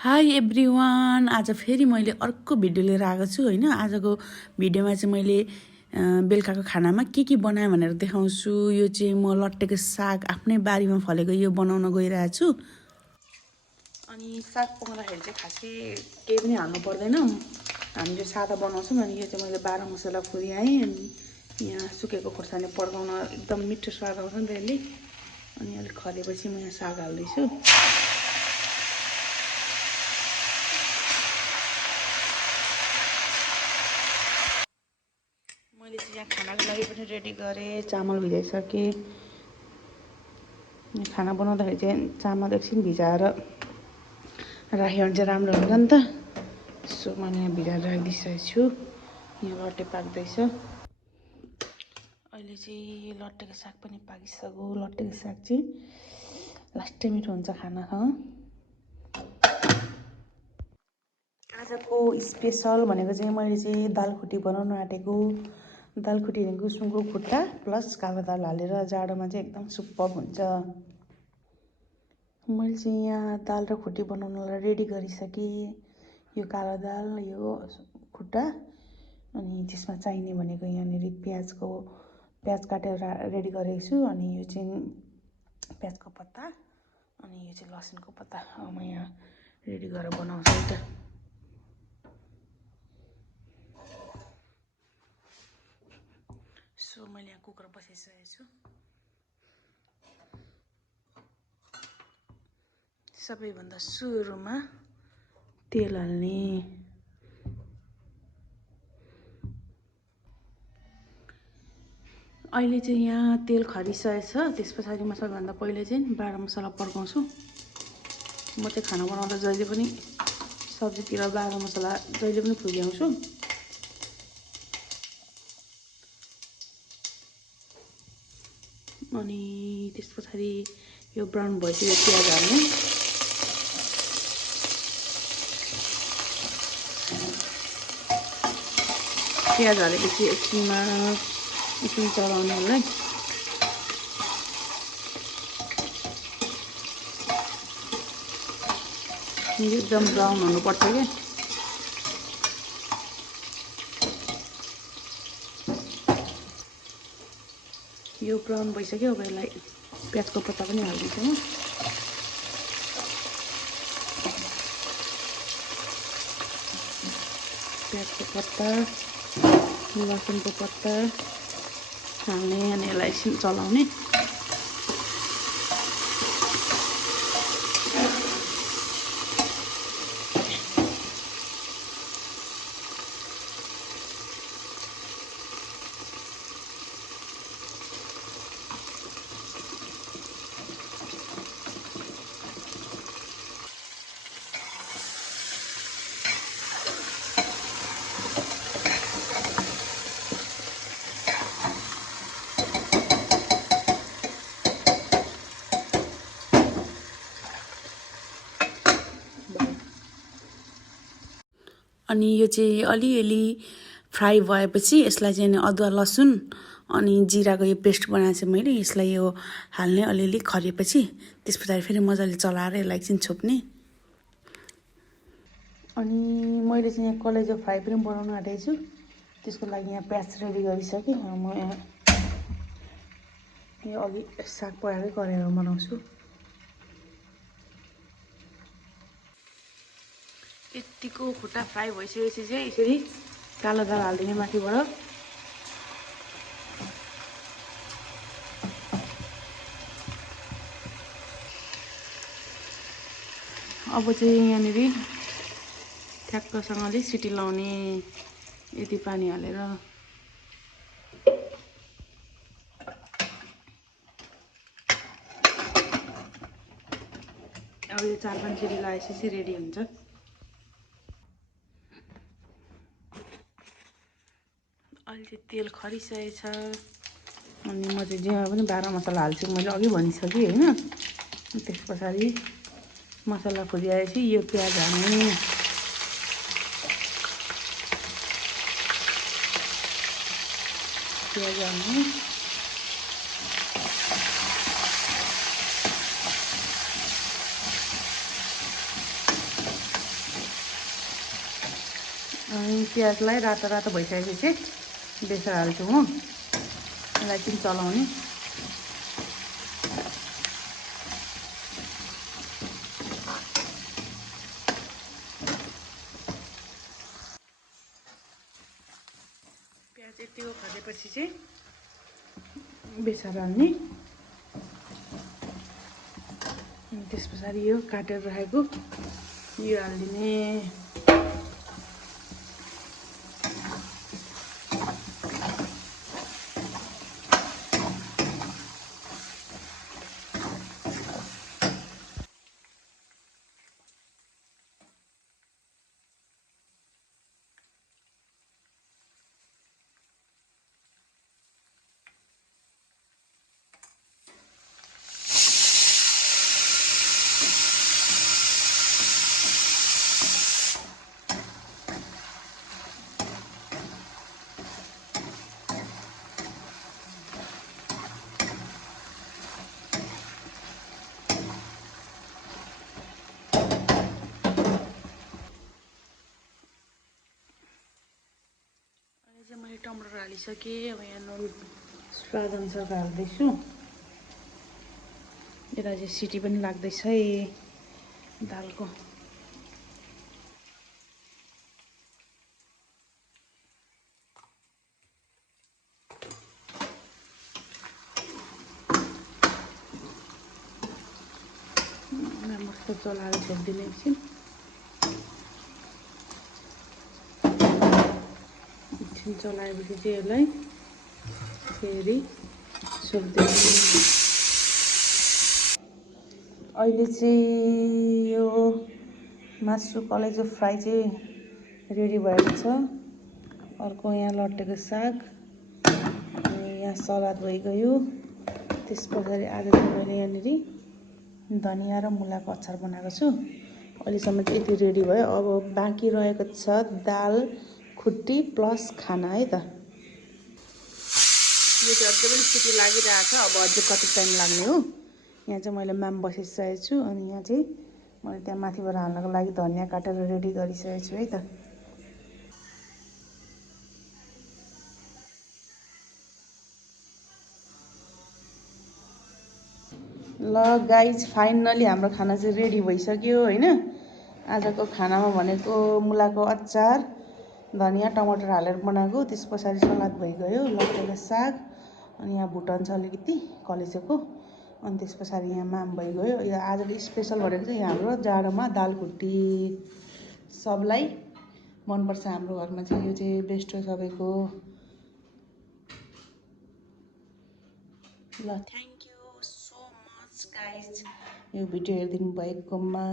High everyone. आज फेरि मैले अर्को भिडियो लिएर आएको छु होइन। आजको भिडियोमा चाहिँ मैले बेलुकाको खानामा के बनाएँ भनेर देखाउँछु। यो चाहिँ म लट्टेको साग आफ्नै बारीमा फलेको यो बनाउन गइरहेको छु। अनि साग पकाउँदाखेरि चाहिँ खासै केही पनि हाल्नु पर्दैन, हामीले सादा बनाउँछौँ। अनि यो चाहिँ मैले 12 मसला फुर्याएँ। अनि यहाँ सुकेको खोर्सानी पड्काउन एकदम मिठो स्वाद आउँछ नि त यसले। अनि अलिक खरेपछि म यहाँ साग हाल्दैछु। मैले चाहिँ यहाँ खानाको लागि पनि रेडी गरेँ, चामल भिजाइसकेँ। खाना बनाउँदाखेरि चाहिँ चामल एकछिन भिजाएर राख्यो भने चाहिँ राम्रो हुन्छ नि त। सो मैले यहाँ भिजाएर राखिदिइसकेको छु। यहाँ लट्टे पाक्दैछ। अहिले चाहिँ लट्टेको साग पनि पाकिसक्यो। लट्टेको साग चाहिँ लास्टै मिठो हुन्छ खानासँग। आजको स्पेसल भनेको चाहिँ मैले चाहिँ दालखुट्टी बनाउनु आँटेको। दालखुट्टी भनेको सुँगुरको खुट्टा प्लस कालो दाल हालेर जाडोमा चाहिँ एकदम सुपर हुन्छ। मैले चाहिँ यहाँ दाल र खुट्टी बनाउनलाई रेडी गरिसकेँ। यो कालो दाल, यो खुट्टा, अनि त्यसमा चाहिने भनेको यहाँनिर प्याज काटेर रेडी गरेको छु। अनि यो चाहिँ प्याजको पत्ता, अनि यो चाहिँ लसुनको पत्ता। म यहाँ रेडी गरेर बनाउँछु है त। सो मैले यहाँ कुकर बसाइसकेको छु। सबैभन्दा सुरुमा तेल हाल्ने। अहिले चाहिँ यहाँ तेल खरिसकेको छ। त्यस पछाडि म सबैभन्दा पहिले चाहिँ 12 मसला पड्काउँछु। म चाहिँ खाना बनाउँदा जहिले पनि सब्जीतिर 12 मसला जहिले पनि फुल्याउँछु। अनि त्यस पछाडि यो ब्राउन भएपछि प्याज हाल्ने। प्याज हालेपछि एकछिन चलाउने होला। यो एकदम ब्राउन हुनुपर्छ क्या। यो ब्राउन भइसक्यो। अब यसलाई प्याजको पत्ता पनि हालिदिन्छु म। प्याजको पत्ता, लसुनको पत्ता हाल्ने। अनि यसलाई एकछिन चलाउने। अनि यो चाहिँ अलिअलि फ्राई भएपछि यसलाई चाहिँ अदुवा लसुन अनि जिराको यो पेस्ट बनाएको चाहिँ मैले यसलाई यो हाल्ने। अलिअलि खरेपछि त्यस पछाडि फेरि मजाले चलाएर यसलाई एकछिन छोप्ने। अनि मैले चाहिँ यहाँ कलेजो फ्राई पनि बनाउन आँटेको छु। त्यसको लागि यहाँ प्याज रेडी गरिसकेँ। म यहाँ यो अघि साग पकाएकै गरेर बनाउँछु। यतिको खुट्टा फ्राई भइसकेपछि चाहिँ यसरी कालो दाल हालिदिने माथिबाट। अब चाहिँ यहाँनिर ठ्याक्कसँगले सिटी लाउने। यति पानी हालेर अब यो 4-5 सिटी लगाएपछि रेडी हुन्छ। अहिले चाहिँ तेल खरिसकेको छ। अनि म चाहिँ जेमा पनि 12 मसला हाल्छु, मैले अघि भनिसकेँ होइन। त्यस पछाडि मसला फुलिआएपछि यो प्याज हाल्ने। प्याज हाल्ने। अनि प्याजलाई रातो रातो भइसकेपछि बेसार हाल्छु म यसलाई चाहिँ चलाउने प्याज यतिको खसेपछि चाहिँ बेसार हाल्ने अनि त्यस पछाडि यो काटेर राखेको यो हालिदिने चाहिँ मैले टमाटर हालिसकेँ अब यहाँ नुन स्वाद अनुसारको हाल्दैछु यता चाहिँ सिटी पनि लाग्दैछ है दालको मस्त चलाएर छोडिदिने एकछिन चलाएपछि चाहिँ यसलाई फेरि छोडिदिनु अहिले चाहिँ यो मासु कलेजो फ्राई चाहिँ रेडी भएको छ अर्को यहाँ लट्टेको साग अनि यहाँ सलाद भइगयो त्यस पछाडि आज चाहिँ मैले यहाँनिर धनिया र मुलाको अचार बनाएको छु अहिलेसम्म चाहिँ यति रेडी भयो अब बाँकी रहेको छ दाल खुट्टी प्लस खाना है त यो चाहिँ अझै पनि सिटी लागिरहेको छ अब अझै कति टाइम लाग्ने हो यहाँ चाहिँ मैले माम बसिसकेको छु अनि यहाँ चाहिँ मैले त्यहाँ माथिबाट हाल्नको लागि धनिया काटेर रेडी गरिसकेको छु है त ल गाइज फाइनली हाम्रो खाना चाहिँ रेडी भइसक्यो हैन आजको खानामा भनेको मुलाको अचार धनिया टमाटर हालेर बनाएको त्यस पछाडि सलाद भइगयो लट्टेको साग अनि यहाँ भुटन छ अलिकति कलेजोको अनि त्यस पछाडि यहाँ माम भइगयो यो आजको स्पेसल भनेको चाहिँ हाम्रो जाडोमा दाल खुट्टी सबलाई मनपर्छ हाम्रो घरमा चाहिँ यो चाहिँ बेस्ट हो सबैको ल thank you so much guys यो भिडियो हेरिदिनु भएकोमा